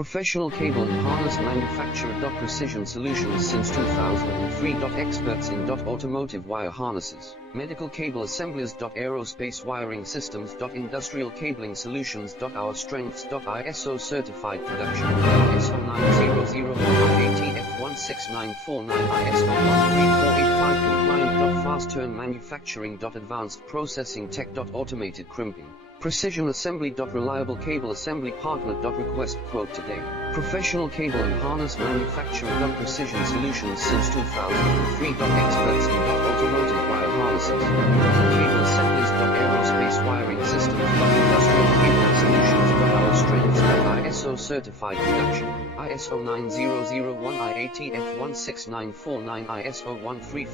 Professional cable and harness manufacturer. Precision solutions since 2003. Experts in automotive wire harnesses, medical cable assemblies. Aerospace wiring systems. Industrial cabling solutions. Our strengths. ISO certified production. ISO 9001 IATF 16949 ISO 13485 compliant. Fast turn manufacturing. Advanced processing tech. Automated crimping. Precision assembly. Reliable cable assembly partner. Request quote today. Professional cable and harness manufacturer. Precision solutions since 2003. Experts in automotive wire harnesses, cable assemblies. Aerospace wiring systems. Industrial cabling solutions. Our strengths. ISO certified production. ISO 9001 IATF 16949 ISO 134